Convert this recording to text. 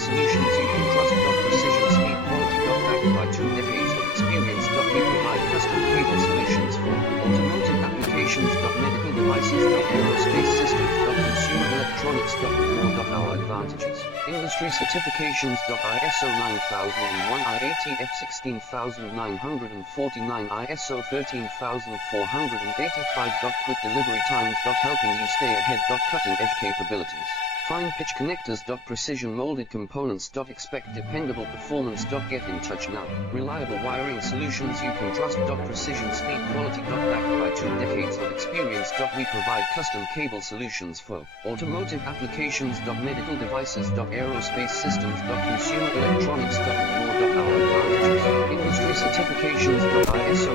solutions you can trust. Precision, speed, quality. Backed by 2 decades of experience. We provide custom cable solutions for automotive applications. Medical devices. Aerospace systems. Consumer electronics. More. Our advantages: industry certifications. ISO 9001, IATF 16949, ISO 13485. Quick delivery times. Helping you stay ahead. Cutting edge capabilities. Fine pitch connectors. Precision molded components. Expect dependable performance. Get in touch now. Reliable wiring solutions you can trust. Precision, speed, quality. Backed by 2 decades of experience. We provide custom cable solutions for automotive applications. Medical devices. Aerospace systems. Consumer electronics. More. Our advantages: industry certifications. ISO